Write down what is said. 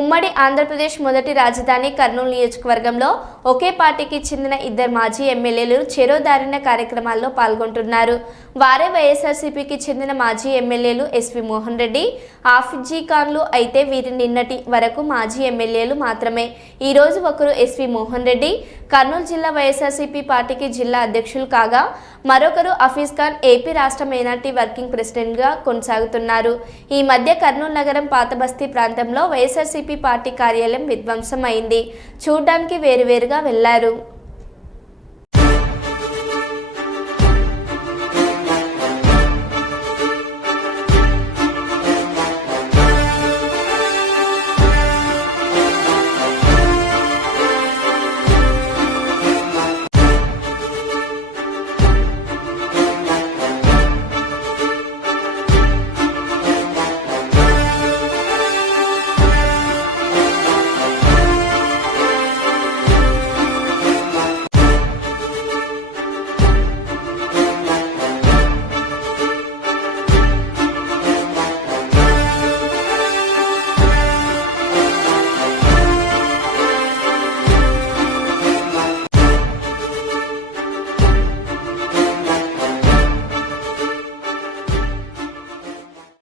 ఉమ్మడి ఆంధ్రప్రదేశ్ మొదటి రాజధాని కర్నూలు నియోజకవర్గంలో ఒకే పార్టీకి చెందిన ఇద్దరు మాజీ ఎమ్మెల్యేలు చెరోదారిన కార్యక్రమాల్లో పాల్గొంటున్నారు. వారే వైఎస్ఆర్సీపీకి చెందిన మాజీ ఎమ్మెల్యేలు ఎస్వి మోహన్ రెడ్డి ఆఫ్జీ ఖాన్లు అయితే వీరి నిన్నటి వరకు మాజీ ఎమ్మెల్యేలు మాత్రమే. ఈరోజు ఒకరు ఎస్వి మోహన్ రెడ్డి కర్నూలు జిల్లా వైఎస్ఆర్సీపీ పార్టీకి జిల్లా అధ్యక్షులు కాగా మరొకరు హఫీజ్ ఖాన్ ఏపీ రాష్ట్ర మైనార్టీ వర్కింగ్ ప్రెసిడెంట్గా కొనసాగుతున్నారు. ఈ మధ్య కర్నూలు నగరం పాతబస్తీ ప్రాంతంలో వైఎస్ఆర్సీపీ పార్టీ కార్యాలయం విధ్వంసం అయింది చూడ్డానికి వేరువేరుగా వెళ్ళారు.